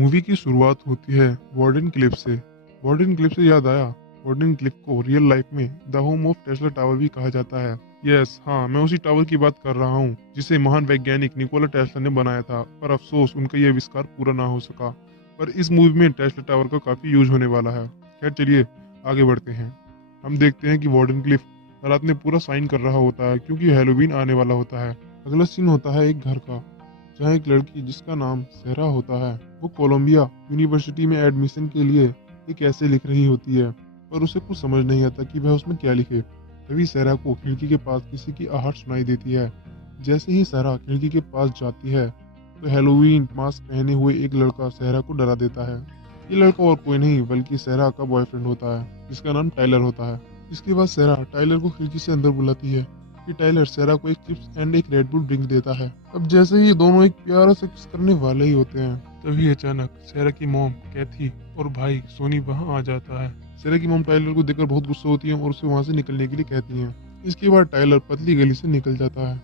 Movie की शुरुआत होती है वार्डन क्लिफ से। वार्डन क्लिफ से याद आया, वार्डन क्लिफ को रियल लाइफ में the home of Tesla tower भी कहा जाता है। यस हाँ, मैं उसी टावर की बात कर रहा हूँ जिसे महान वैज्ञानिक निकोला टेस्ला ने बनाया था, पर अफसोस उनका यह आविष्कार पूरा ना हो सका। पर इस मूवी में टेस्ला टावर का काफी यूज होने वाला है। खैर चलिए आगे बढ़ते हैं। हम देखते हैं कि वार्डन क्लिफ रात में पूरा साइन कर रहा होता है क्योंकि हैलोवीन आने वाला होता है। अगला सीन होता है एक घर का, जहाँ एक लड़की जिसका नाम सहरा होता है, वो कोलंबिया यूनिवर्सिटी में एडमिशन के लिए एक ऐसे लिख रही होती है, पर उसे कुछ समझ नहीं आता कि वह उसमें क्या लिखे। तभी सहरा को खिड़की के पास किसी की आहट सुनाई देती है। जैसे ही सहरा खिड़की के पास जाती है तो हैलोवीन मास्क पहने हुए एक लड़का सहरा को डरा देता है। ये लड़का और कोई नहीं बल्कि सहरा का बॉयफ्रेंड होता है, जिसका नाम टाइलर होता है। इसके बाद सहरा टाइलर को खिड़की से अंदर बुलाती है कि टाइलर सहरा को एक चिप्स एंड एक रेड बुल ड्रिंक देता है। अब जैसे ही ये दोनों एक प्यारा से किस करने वाले ही होते हैं, तभी अचानक सहरा की मॉम कैथी और भाई सोनी वहां आ जाता है। सहरा की मॉम टाइलर को देखकर बहुत गुस्सा होती है और उसे वहां से निकलने के लिए कहती है। इसके बाद टाइलर पतली गली से निकल जाता है।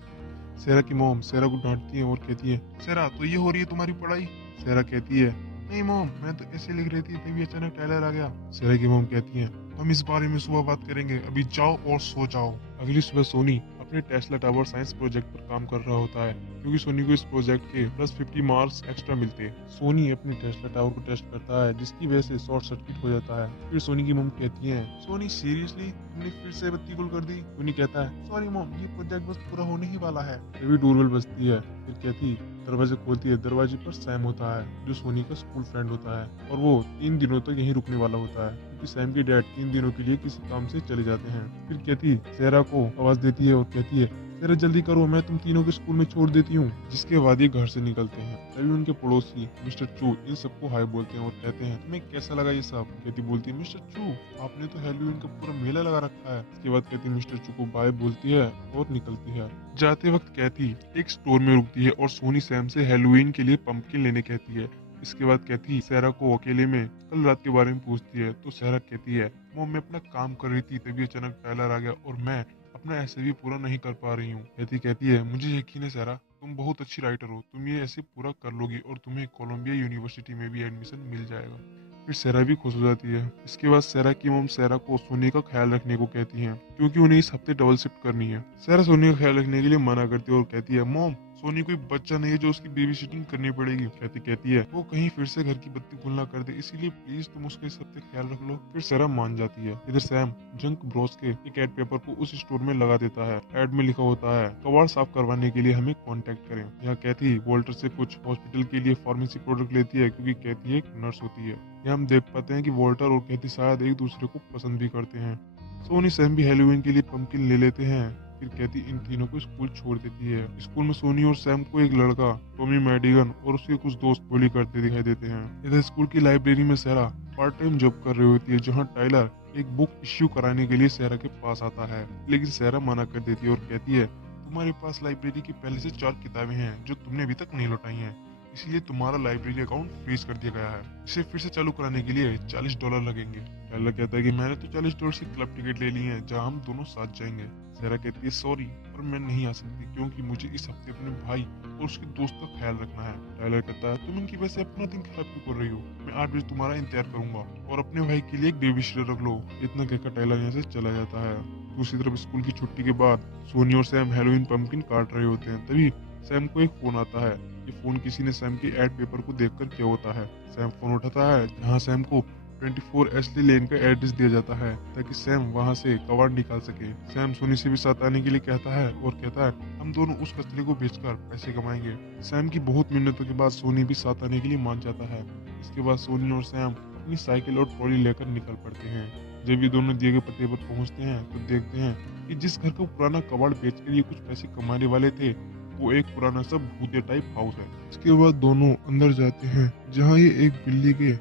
सहरा की मॉम सहरा को डांटती है और कहती है, सहरा तो ये हो रही है तुम्हारी पढ़ाई? सहरा कहती है, नहीं मॉम, मैं तो ऐसे लिख रही थी, तभी अचानक टाइलर आ गया। सहरा की मॉम कहती है, हम इस बारे में सुबह बात करेंगे, अभी जाओ और सो जाओ। अगली सुबह सोनी अपने टेस्ला टावर साइंस प्रोजेक्ट पर काम कर रहा होता है क्योंकि सोनी को इस प्रोजेक्ट के +50 मार्क्स एक्स्ट्रा मिलते। सोनी अपने टेस्ला टावर को टेस्ट करता है जिसकी वजह से शॉर्ट सर्किट हो जाता है। फिर सोनी की मॉम कहती है, सोनी सीरियसली तुमने फिर से बत्ती गुल कर दी? सोनी कहता है, सॉरी मॉम, ये प्रोजेक्ट बस पूरा होने ही वाला है। तभी डोरबेल बजती है। फिर कहती दरवाजे खोलती है। दरवाजे पर सैम होता है जो सोनी का स्कूल फ्रेंड होता है और वो 3 दिनों तक यहीं रुकने वाला होता है क्योंकि सैम के डैड 3 दिनों के लिए किसी काम से चले जाते हैं। फिर कहती सहरा को आवाज देती है और कहती है, सहरा जल्दी करो, मैं तुम तीनों के स्कूल में छोड़ देती हूँ। जिसके बाद ये घर से निकलते हैं। तभी उनके पड़ोसी मिस्टर चू इन सबको हाय बोलते हैं और कहते हैं, तुम्हें कैसा लगा ये सब? कहती बोलती है, मिस्टर चू आपने तो हैलोवीन का पूरा मेला लगा रखा है। इसके बाद कहती मिस्टर चू को बाय बोलती है और निकलती है। जाते वक्त कहती एक स्टोर में रुकती है और सोनी सैम से हैलोवीन के लिए पंपकिन लेने कहती है। इसके बाद कहती सहरा को अकेले में कल रात के बारे में पूछती है तो सहरा कहती है, मॉम मैं अपना काम कर रही थी तभी अचानक टाइलर आ गया और मैं अपना ऐसे भी पूरा नहीं कर पा रही हूँ। कहती है, मुझे यकीन है सहरा, तुम बहुत अच्छी राइटर हो, तुम ये ऐसे पूरा कर लोगी और तुम्हें कोलंबिया यूनिवर्सिटी में भी एडमिशन मिल जाएगा। फिर सहरा भी खुश हो जाती है। इसके बाद सहरा की मॉम सहरा को सोनी का ख्याल रखने को कहती है क्योंकि उन्हें इस हफ्ते डबल शिफ्ट करनी है। सहरा सोनी का ख्याल रखने के लिए मना करती है और कहती है, मॉम सोनी कोई बच्चा नहीं है जो उसकी बेबी सिटिंग करनी पड़ेगी। कहती है वो कहीं फिर से घर की बत्ती गुल ना कर दे, इसीलिए प्लीज तुम उसका इस हफ्ते ख्याल रख लो। फिर सहरा मान जाती है। इधर सैम जंक ब्रोस के एक एड पेपर को उस स्टोर में लगा देता है। एड में लिखा होता है, कबाड़ साफ करवाने के लिए हमें कांटेक्ट करें। यहाँ कैथी वॉल्टर से कुछ हॉस्पिटल के लिए फार्मेसी प्रोडक्ट लेती है क्योंकि कैथी एक नर्स होती है। यहाँ हम देख पाते हैं कि वॉल्टर और कैथी शायद एक दूसरे को पसंद भी करते हैं। सोनी सैम भी हैलोवीन के लिए पंपकिन ले लेते हैं। फिर कैथी इन तीनों को स्कूल छोड़ देती है। स्कूल में सोनी और सैम को एक लड़का टॉमी मैडिगन और उसके कुछ दोस्त गोली करते दिखाई देते हैं। इधर स्कूल की लाइब्रेरी में सहरा पार्ट टाइम जॉब कर रही होती है जहाँ टाइलर एक बुक इश्यू कराने के लिए सहरा के पास आता है, लेकिन सहरा मना कर देती है और कहती है, तुम्हारे पास लाइब्रेरी की पहले से 4 किताबें हैं जो तुमने अभी तक नहीं लौटाई हैं, इसलिए तुम्हारा लाइब्रेरी अकाउंट फ्रीज कर दिया गया है। इसे फिर से चालू कराने के लिए $40 लगेंगे। टाइलर कहता है कि मैंने तो $40 की क्लब टिकट ले ली है जहाँ हम दोनों साथ जाएंगे। सहरा कहती है, सॉरी पर मैं नहीं आ सकती क्योंकि मुझे इस हफ्ते अपने भाई और उसके दोस्त का ख्याल रखना है। टाइलर कहता है, तुम इनकी वजह से अपना दिन खराब क्यों कर रही हो? मैं 8 बजे तुम्हारा इंतजार करूंगा और अपने भाई के लिए एक बेबी सिटर रख लो। इतना कहकर टाइलर यहाँ से चला जाता है। दूसरी तरफ स्कूल की छुट्टी के बाद सोनी और सैम हैलोवीन पंपकिन काट रहे होते हैं। तभी सैम को एक फोन आता है। ये फोन किसी ने सैम के एड पेपर को देखकर किया होता है। सैम फोन उठाता है जहाँ सैम को 24 एस्ली लेन का एड्रेस दिया जाता है ताकि सैम वहाँ से कबाड़ निकाल सके। सैम सोनी से भी साथ आने के लिए कहता है और कहता है, हम दोनों उस कचरे को बेचकर पैसे कमाएंगे। सैम की बहुत मिन्नतों के बाद सोनी भी साथ आने के लिए मान जाता है। इसके बाद सोनी और सैम अपनी साइकिल और ट्रॉली लेकर निकल पड़ते हैं। जब ये दोनों दिए गए पते पर पहुँचते हैं तो देखते हैं कि जिस घर का पुराना कबाड़ बेचकर ये कुछ पैसे कमाने वाले थे वो एक पुराना सा भूतिया टाइप हाउस है। इसके बाद दोनों अंदर जाते हैं जहाँ ये एक बिल्ली के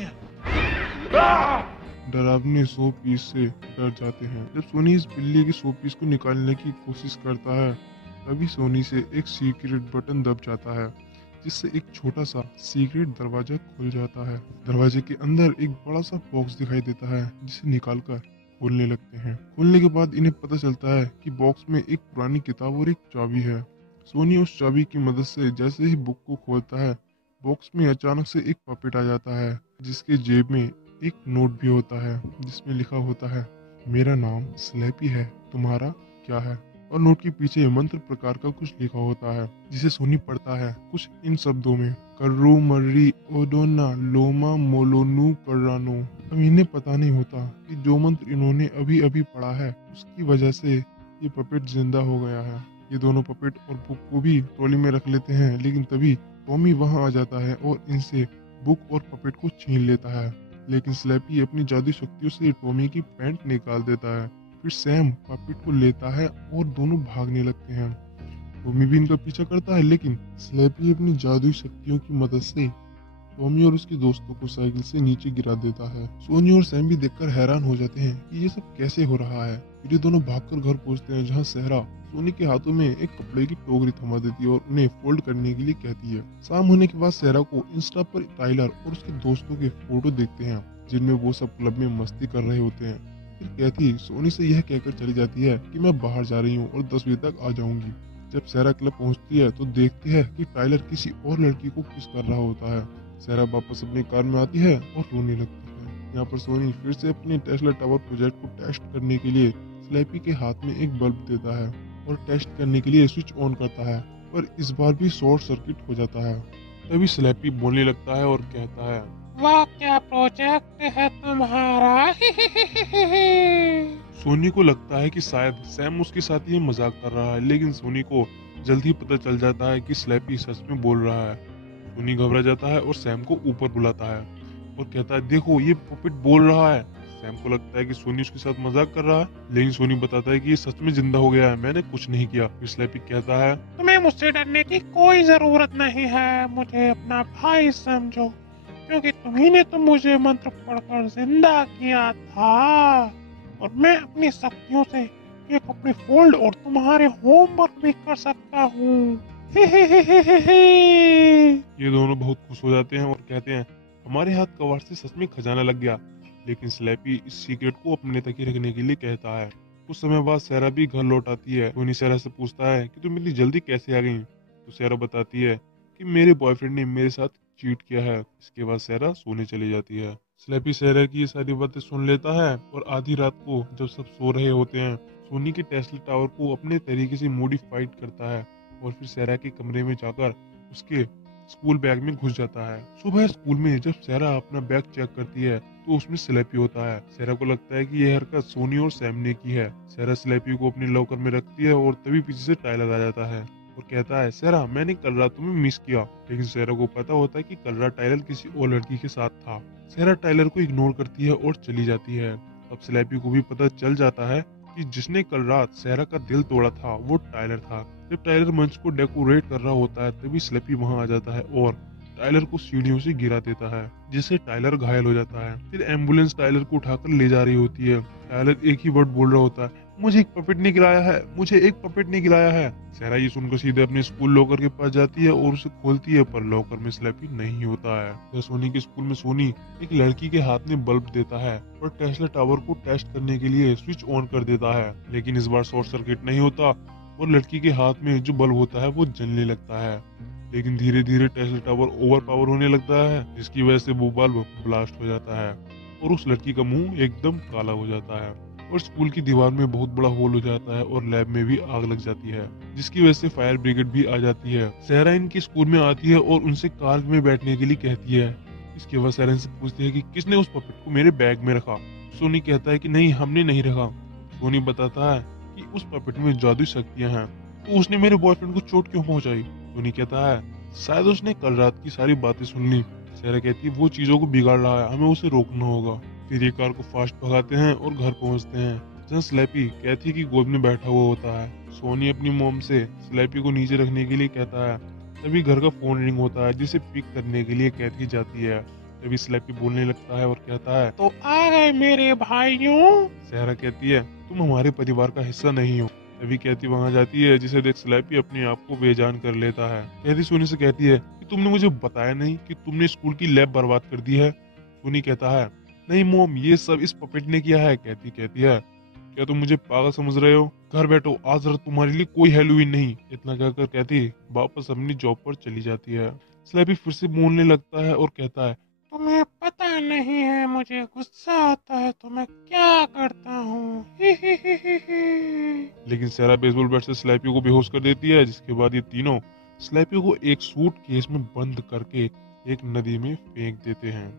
डरावने शो पीस से डर जाते हैं। जब सोनी इस बिल्ली के शो पीस को निकालने की कोशिश करता है तभी सोनी से एक सीक्रेट बटन दब जाता है जिससे एक छोटा सा सीक्रेट दरवाजा खुल जाता है। दरवाजे के अंदर एक बड़ा सा बॉक्स दिखाई देता है जिसे निकालकर खोलने लगते हैं। खोलने के बाद इन्हें पता चलता है कि बॉक्स में एक पुरानी किताब और एक चाबी है। सोनी उस चाबी की मदद से जैसे ही बुक को खोलता है बॉक्स में अचानक से एक पपेट आ जाता है जिसके जेब में एक नोट भी होता है जिसमें लिखा होता है, मेरा नाम स्लैपी है, तुम्हारा क्या है। और नोट के पीछे मंत्र प्रकार का कुछ लिखा होता है जिसे सोनी पढ़ता है कुछ इन शब्दों में, कर्रू मर्री ओडोना लोमा मोलोनू कर्रानो। अब इन्हें पता नहीं होता कि जो मंत्र इन्होंने अभी अभी पढ़ा है उसकी वजह से ये पपेट जिंदा हो गया है। ये दोनों पपेट और बुक को भी ट्रॉली में रख लेते हैं, लेकिन तभी टॉमी वहां आ जाता है और इनसे बुक और पपेट को छीन लेता है। लेकिन स्लैपी अपनी जादुई शक्तियों से टॉमी की पैंट निकाल देता है। फिर सैम पपेट को लेता है और दोनों भागने लगते हैं। टॉमी भी इनका पीछा करता है, लेकिन स्लैपी अपनी जादुई शक्तियों की मदद से टॉमी और उसके दोस्तों को साइकिल से नीचे गिरा देता है। सोनी और सैम भी देखकर हैरान हो जाते हैं कि ये सब कैसे हो रहा है। फिर ये दोनों भागकर घर पहुंचते हैं जहां सहरा सोनी के हाथों में एक कपड़े की टोकरी थमा देती है और उन्हें फोल्ड करने के लिए कहती है। शाम होने के बाद सहरा को इंस्टा पर टाइलर और उसके दोस्तों के फोटो देखते हैं जिनमें वो सब क्लब में मस्ती कर रहे होते हैं। फिर कैथी सोनी से यह कहकर चली जाती है कि मैं बाहर जा रही हूँ और 10 बजे तक आ जाऊंगी। जब सहरा क्लब पहुंचती है तो देखती है कि टाइलर किसी और लड़की को किस कर रहा होता है। सहरा वापस अपनी कार में आती है और रोने लगती है। यहाँ पर सोनी फिर से अपने टेस्ला टावर प्रोजेक्ट को टेस्ट करने के लिए स्लैपी के हाथ में एक बल्ब देता है और टेस्ट करने के लिए स्विच ऑन करता है, पर इस बार भी शॉर्ट सर्किट हो जाता है। तभी स्लैपी बोलने लगता है और कहता है, वाह क्या प्रोजेक्ट है तुम्हारा। सोनी को लगता है कि शायद सैम उसके साथ ये मजाक कर रहा है, लेकिन सोनी को जल्द ही पता चल जाता है कि स्लैपी सच में बोल रहा है। सोनी घबरा जाता है और सैम को ऊपर बुलाता है और कहता है, देखो ये पपेट बोल रहा है। सैम को लगता है कि सोनी उसके साथ मजाक कर रहा है, लेकिन सोनी बताता है कि ये सच में जिंदा हो गया है, मैंने कुछ नहीं किया। फिर स्लैपी कहता है, तुम्हें मुझसे डरने की कोई जरूरत नहीं है, मुझे अपना भाई समझो, क्योंकि तुम्ही ने तो मुझे मंत्र पढ़कर जिंदा किया था और मैं अपनी शक्तियों से ये कपड़े फोल्ड और तुम्हारे होमवर्क भी कर सकता हूँ। ये दोनों बहुत खुश हो जाते हैं और कहते हैं, हमारे हाथ कबाड़ से सच में खजाना लग गया। लेकिन स्लैपी इस सीक्रेट को अपने तक ही रखने के लिए कहता है। कुछ समय बाद सहरा भी घर लौट आती है। टोनी सहरा से पूछता है कि तुम इतनी जल्दी कैसे आ गई। तो सहरा बताती है कि मेरे बॉयफ्रेंड ने मेरे साथ चीट किया है। इसके बाद सहरा सोने चली जाती है। स्लैपी सहरा की ये सारी बातें सुन लेता है और आधी रात को जब सब सो रहे होते हैं, सोनी के टेस्ला टावर को अपने तरीके से मॉडिफाइड करता है और फिर सहरा के कमरे में जाकर उसके स्कूल बैग में घुस जाता है। सुबह स्कूल में जब सहरा अपना बैग चेक करती है तो उसमें स्लैपी होता है। सहरा को लगता है कि यह हरकत सोनी और सैम ने की है। सहरा स्लैपी को अपने लॉकर में रखती है और तभी पीछे से टाइलर आ जाता है और कहता है, सहरा मैंने कल रात तुम्हें मिस किया। लेकिन सहरा को पता होता है कि कल रात टाइलर किसी और लड़की के साथ था। सहरा टाइलर को इग्नोर करती है और चली जाती है। अब स्लैपी को भी पता चल जाता है कि जिसने कल रात सहरा का दिल तोड़ा था वो टाइलर था। जब टाइलर मंच को डेकोरेट कर रहा होता है तभी स्लैपी वहां आ जाता है और टाइलर को सीढ़ियों से गिरा देता है, जिससे टाइलर घायल हो जाता है। फिर एम्बुलेंस टाइलर को उठाकर ले जा रही होती है। टाइलर एक ही वर्ड बोल रहा होता है, मुझे एक पपेट ने गिराया है, मुझे एक पपेट ने गिराया है। सहरा ये सुनकर सीधे अपने स्कूल लॉकर के पास जाती है और उसे खोलती है, पर लॉकर में स्लैपी नहीं होता है। सोनी के स्कूल में सोनी एक लड़की के हाथ में बल्ब देता है और टेस्ला टावर को टेस्ट करने के लिए स्विच ऑन कर देता है, लेकिन इस बार शॉर्ट सर्किट नहीं होता और लड़की के हाथ में जो बल्ब होता है वो जलने लगता है। लेकिन धीरे धीरे टेस्ला टावर ओवर पावर होने लगता है, जिसकी वजह से वो बल्ब ब्लास्ट हो जाता है और उस लड़की का मुंह एकदम काला हो जाता है और स्कूल की दीवार में बहुत बड़ा होल हो जाता है और लैब में भी आग लग जाती है, जिसकी वजह से फायर ब्रिगेड भी आ जाती है। सहरा इनकी स्कूल में आती है और उनसे कार में बैठने के लिए कहती है। इसके बाद सहरा इनसे पूछती है कि किसने उस पपेट को मेरे बैग में रखा। सोनी कहता है कि नहीं, हमने नहीं रखा। सोनी बताता है कि उस पपेट में जादुई शक्तियां हैं, तो उसने मेरे बॉयफ्रेंड को चोट क्यों पहुंचाई। सोनी कहता है शायद उसने कल रात की सारी बातें सुन ली। सहरा कहती है वो चीजों को बिगाड़ रहा है, हमें उसे रोकना होगा। फिर ये कार को फास्ट भगाते हैं और घर पहुंचते हैं, जहाँ स्लैपी कैथी की गोद में बैठा हुआ होता है। सोनी अपनी मोम से स्लैपी को नीचे रखने के लिए कहता है। तभी घर का फोन रिंग होता है, जिसे पिक करने के लिए कैथी जाती है। तभी स्लैपी बोलने लगता है और कहता है, तो आ गए मेरे भाइयों। सहरा कहती है तुम हमारे परिवार का हिस्सा नहीं हो। तभी कैथी वहां जाती है, जिसे देख स्लैपी अपने आप को बेजान कर लेता है। कैथी सोनी से कहती है कि तुमने मुझे बताया नहीं कि तुमने स्कूल की लैब बर्बाद कर दी है। सोनी कहता है नहीं मोम, ये सब इस पपेट ने किया है। कैथी कहती है क्या तुम मुझे पागल समझ रहे हो, घर बैठो, आज रात तुम्हारे लिए कोई हैलोवीन नहीं। इतना कहकर कैथी वापस अपनी जॉब पर चली जाती है। स्लैपी फिर से बोलने लगता है और कहता है, तुम्हें पता नहीं है मुझे गुस्सा आता है तो मैं क्या करता हूँ। ही ही ही ही ही। लेकिन सारा बेसबॉल बैट से स्लैपी को बेहोश कर देती है, जिसके बाद ये तीनों स्लैपी को एक सूट केस में बंद करके एक नदी में फेंक देते हैं।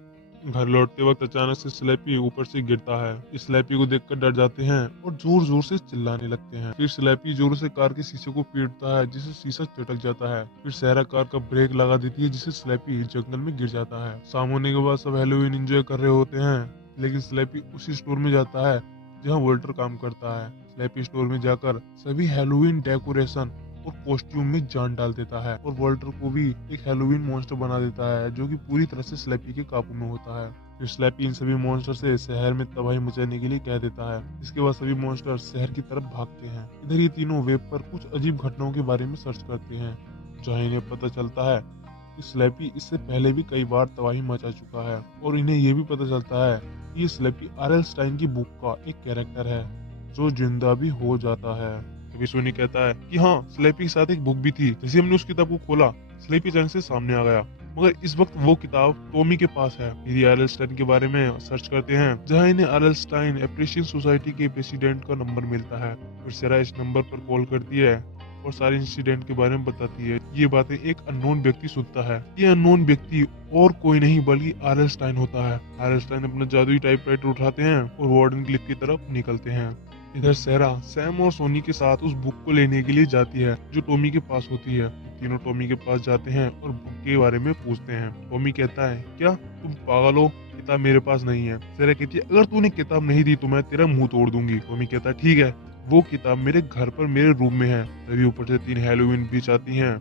घर लौटते वक्त अचानक से स्लैपी ऊपर से गिरता है। स्लैपी को देखकर डर जाते हैं और जोर जोर से चिल्लाने लगते हैं। फिर स्लैपी जोर से कार के शीशे को पीटता है, जिससे शीशा चटक जाता है। फिर सहरा कार का ब्रेक लगा देती है, जिससे स्लैपी जंगल में गिर जाता है। शाम होने के बाद सब हैलोवीन एंजॉय कर रहे होते हैं, लेकिन स्लैपी उसी स्टोर में जाता है जहाँ वोल्टर काम करता है। स्लैपी स्टोर में जाकर सभी हैलोवीन डेकोरेशन और कॉस्ट्यूम में जान डाल देता है और वॉल्टर को भी एक हैलोवीन मॉन्स्टर बना देता है, जो कि पूरी तरह से स्लैपी के काबू में होता है। फिर स्लैपी इन सभी मॉन्स्टर से शहर में तबाही मचाने के लिए कह देता है। इसके बाद सभी मॉन्स्टर शहर की तरफ भागते हैं। इधर ये तीनों वेब पर कुछ अजीब घटनाओं के बारे में सर्च करते हैं, जहाँ इन्हें पता चलता है कि स्लैपी इससे पहले भी कई बार तबाही मचा चुका है, और इन्हें ये भी पता चलता है कि ये स्लैपी आर.एल. स्टाइन की बुक का एक कैरेक्टर है जो जिंदा भी हो जाता है। तभी सोनी कहता है कि हाँ, स्लैपी के साथ एक बुक भी थी। जैसे हमने उस किताब को खोला, स्लैपी अचानक से सामने आ गया, मगर इस वक्त वो किताब टॉमी के पास है। फिर आर.एल. स्टाइन के बारे में सर्च करते हैं, जहाँ इन्हें आर.एल. स्टाइन एप्रिशिएशन सोसाइटी के प्रेसिडेंट का नंबर मिलता है। फिर सेरा इस नंबर पर कॉल करती है और सारे इंसिडेंट के बारे में बताती है। ये बातें एक अननोन व्यक्ति सुनता है। ये अननोन व्यक्ति और कोई नहीं बल्कि आर.एल. स्टाइन होता है। आर.एल. स्टाइन अपना जादुई टाइपराइटर उठाते हैं और वार्डन क्लिफ की तरफ निकलते हैं। इधर सेरा सैम और सोनी के साथ उस बुक को लेने के लिए जाती है जो टॉमी के पास होती है। तीनों टॉमी के पास जाते हैं और बुक के बारे में पूछते हैं। टॉमी कहता है, क्या तुम पागल हो, किताब मेरे पास नहीं है। सेरा कहती है, अगर तूने किताब नहीं दी तो मैं तेरा मुंह तोड़ दूंगी। टॉमी कहता है, ठीक है, वो किताब मेरे घर पर मेरे रूम में है। तभी ऊपर से 3 हैलोवीन बीच आती हैं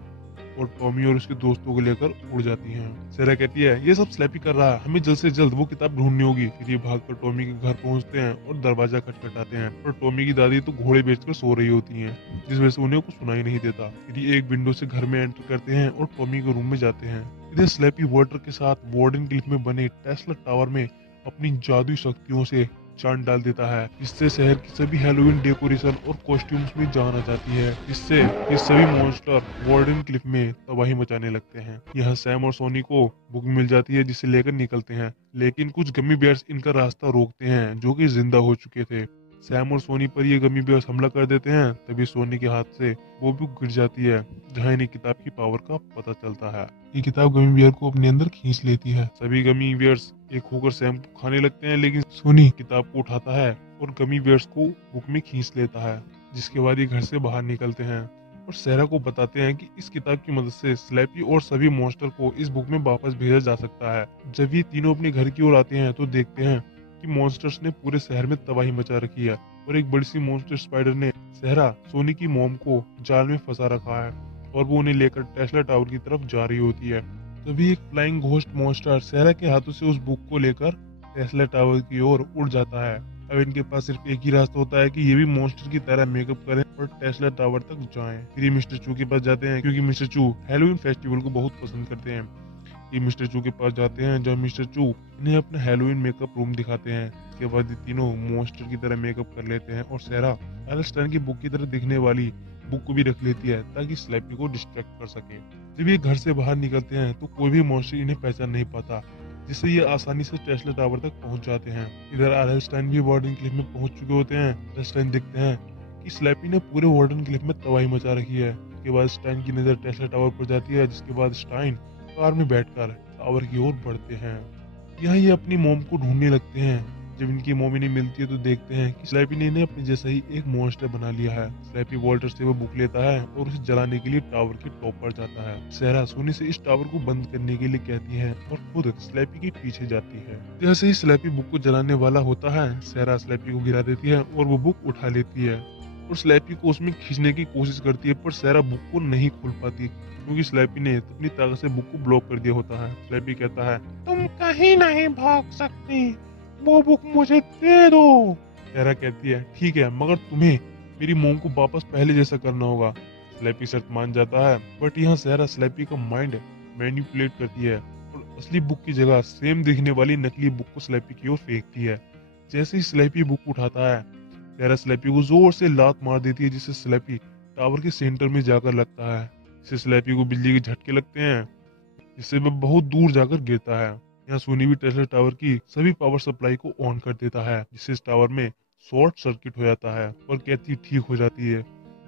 और टॉमी और उसके दोस्तों को लेकर उड़ जाती हैं। सेरा कहती है, ये सब स्लैपी कर रहा है, हमें जल्द से जल्द वो किताब ढूंढनी होगी। फिर ये भागकर टॉमी के घर पहुंचते हैं और दरवाजा खटखटाते हैं, और टॉमी की दादी तो घोड़े बेचकर सो रही होती हैं, जिस वजह से उन्हें कुछ सुनाई नहीं देता। फिर ये एक विंडो से घर में एंटर करते हैं और टॉमी के रूम में जाते हैं। इधर स्लैपी वॉल्टर के साथ वार्डन क्लिफ में बने टेस्ला टावर में अपनी जादुई शक्तियों से जान डाल देता है, जिससे शहर की सभी हैलोवीन डेकोरेशन और कॉस्ट्यूम्स में जान आ जाती है, जिससे ये सभी मॉन्स्टर वार्डन क्लिफ में तबाही मचाने लगते हैं। यहाँ सैम और सोनी को बुक मिल जाती है, जिसे लेकर निकलते हैं, लेकिन कुछ गमी बेयर्स इनका रास्ता रोकते हैं जो कि जिंदा हो चुके थे। सैम और सोनी पर ये गमी बेयर्स हमला कर देते हैं। तभी सोनी के हाथ से वो बुक गिर जाती है, जहाँ इन्हें किताब की पावर का पता चलता है। ये किताब गमी बियर को अपने अंदर खींच लेती है। सभी गमी बियर्स एक होकर सैम को खाने लगते हैं, लेकिन सोनी किताब को उठाता है और गमी बियर्स को बुक में खींच लेता है, जिसके बाद ये घर से बाहर निकलते हैं और सेरा को बताते हैं कि इस किताब की मदद से स्लैपी और सभी मॉन्स्टर को इस बुक में वापस भेजा जा सकता है। जब ये तीनों अपने घर की ओर आते हैं तो देखते हैं कि मॉन्स्टर्स ने पूरे शहर में तबाही मचा रखी है, और एक बड़ी सी मॉन्स्टर स्पाइडर ने सेहरा सोनी की मोम को जाल में फंसा रखा है, और वो उन्हें लेकर टेस्ला टावर की तरफ जा रही होती है। तभी एक फ्लाइंग घोस्ट मॉन्स्टर सेहरा के हाथों से उस बुक को लेकर टेस्ला टावर की ओर उड़ जाता है। अब इनके पास सिर्फ एक ही रास्ता होता है कि ये भी मॉन्स्टर की तरह मेकअप करें और टेस्ला टावर तक जाएं। फिर ये मिस्टर चू के पास जाते हैं, क्योंकि मिस्टर चू हैलोवीन फेस्टिवल को बहुत पसंद करते हैं। ये मिस्टर चू के पास जाते हैं, जहाँ मिस्टर चू इन्हें अपना हैलोवीन मेकअप रूम दिखाते हैं। इसके बाद ये तीनों मॉन्स्टर की तरह मेकअप कर लेते हैं, और सेरा आर.एल. स्टाइन की बुक की तरह दिखने वाली बुक को भी रख लेती है ताकि स्लैपी को डिस्ट्रैक्ट कर सके। जब ये घर से बाहर निकलते हैं तो कोई भी मॉन्स्टर इन्हें पहचान नहीं पाता, जिससे ये आसानी से टेस्ला टावर तक पहुंच जाते हैं। इधर आर.एल. स्टाइन भी वार्डन क्लिफ में पहुंच चुके होते हैं। आर.एल. स्टाइन देखते हैं कि स्लैपी ने पूरे वार्डन क्लिफ में तबाही मचा रखी है। इसके बाद स्टाइन की नजर टेस्ला टावर पर जाती है, जिसके बाद स्टाइन कार में बैठकर टावर की ओर बढ़ते हैं। यहाँ ये अपनी मोम को ढूंढने लगते हैं। जब इनकी मोम इन्हें मिलती है तो देखते हैं कि स्लैपी ने इन्हें अपने जैसा ही एक मॉन्स्टर बना लिया है। स्लैपी वॉल्टर से वो बुक लेता है और उसे जलाने के लिए टावर के टॉप पर जाता है। सेरा सोनी से इस टावर को बंद करने के लिए कहती है और खुद स्लैपी के पीछे जाती है। जैसे ही स्लैपी बुक को जलाने वाला होता है, सेरा स्लैपी को गिरा देती है और वो बुक उठा लेती है और स्लैपी को उसमें खींचने की कोशिश करती है, पर सेरा बुक को नहीं खोल पाती, क्योंकि स्लैपी ने अपनी ताकत से बुक को ब्लॉक कर दिया होता है। स्लैपी कहता है, तुम कहीं नहीं भाग सकती, वो बुक मुझे दे दो। सेरा कहती है, ठीक है, मगर तुम्हें मेरी मोम को वापस पहले जैसा करना होगा। स्लैपी शर्त मान जाता है, बट यहाँ सेरा स्लैपी का माइंड मैनिपुलेट करती है और असली बुक की जगह सेम दिखने वाली नकली बुक को स्लैपी की ओर फेंकती है। जैसे ही स्लैपी बुक उठाता है, सेरा स्लैपी को जोर से लात मार देती है, जिससे स्लैपी टावर के सेंटर में जाकर लगता है। इससे स्लैपी को बिजली के झटके लगते हैं जिससे वह बहुत दूर जाकर गिरता है। यहाँ सोनी भी टेस्ला टावर की सभी पावर सप्लाई को ऑन कर देता है, जिससे इस टावर में शॉर्ट सर्किट हो जाता है और कैथी ठीक हो जाती है।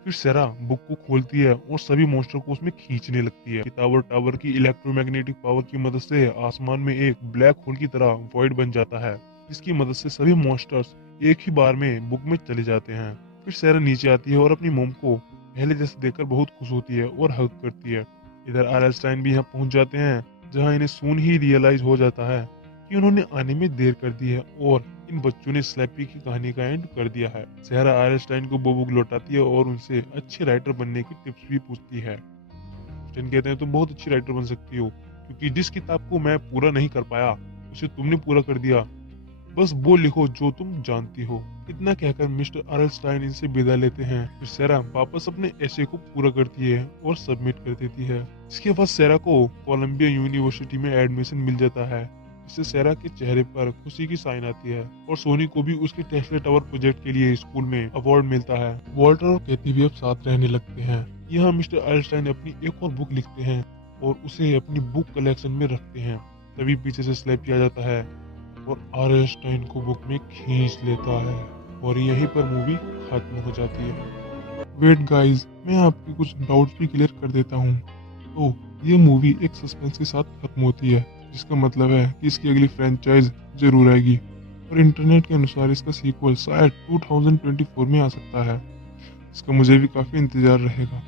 फिर सेरा बुक को खोलती है और सभी मॉन्स्टर को उसमें खींचने लगती है। टावर की इलेक्ट्रोमैग्नेटिक पावर की मदद से आसमान में एक ब्लैक होल की तरह वॉइड बन जाता है, जिसकी मदद से सभी मॉन्स्टर्स एक ही बार में बुक में चले जाते हैं। फिर सेरा नीचे आती है और अपनी मोम को पहले जैसे देखकर बहुत खुश होती है और हग करती है। इधर आर्लस्टाइन भी यहाँ पहुंच जाते हैं, जहाँ इन्हें सुन ही रियलाइज हो जाता है कि उन्होंने आने में देर कर दी है और इन बच्चों ने स्लैपी की कहानी का एंड कर दिया है। सहरा आइंस्टाइन को वो बुक लौटाती है और उनसे अच्छे राइटर बनने की टिप्स भी पूछती है। आइंस्टाइन कहते हैं तुम बहुत अच्छी राइटर बन सकती हो, क्योंकि जिस किताब को मैं पूरा नहीं कर पाया उसे तुमने पूरा कर दिया। बस वो लिखो जो तुम जानती हो। इतना कहकर मिस्टर आइंस्टाइन इनसे विदा लेते हैं। फिर सेरा वापस अपने ऐसे को पूरा करती है और सबमिट कर देती है। इसके बाद सेरा को कोलंबिया यूनिवर्सिटी में एडमिशन मिल जाता है, जिससे सेरा के चेहरे पर खुशी की साइन आती है और सोनी को भी उसके टेस्ला टावर प्रोजेक्ट के लिए स्कूल में अवार्ड मिलता है। वॉल्टर और कैथी भी अब साथ रहने लगते हैं। यहाँ मिस्टर आइंस्टाइन अपनी एक और बुक लिखते हैं और उसे अपनी बुक कलेक्शन में रखते हैं। तभी पीछे से स्लैप किया जाता है और आइंस्टाइन को बुक में खींच लेता है और यहीं पर मूवी खत्म हो जाती है। वेट गाइस, मैं आपके कुछ डाउट्स भी क्लियर कर देता हूँ। तो ये मूवी एक सस्पेंस के साथ खत्म होती है, जिसका मतलब है कि इसकी अगली फ्रेंचाइज जरूर आएगी और इंटरनेट के अनुसार इसका सीक्वल शायद 2024 में आ सकता है। इसका मुझे भी काफी इंतजार रहेगा।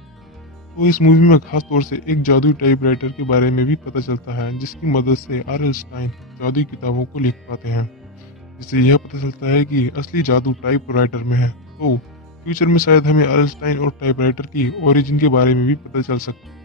तो इस मूवी में खास तौर से एक जादुई टाइपराइटर के बारे में भी पता चलता है, जिसकी मदद से आइंस्टाइन जादुई किताबों को लिख पाते हैं। इससे यह पता चलता है कि असली जादू टाइपराइटर में है। तो फ्यूचर में शायद हमें आइंस्टाइन और टाइपराइटर की ओरिजिन के बारे में भी पता चल सकता है।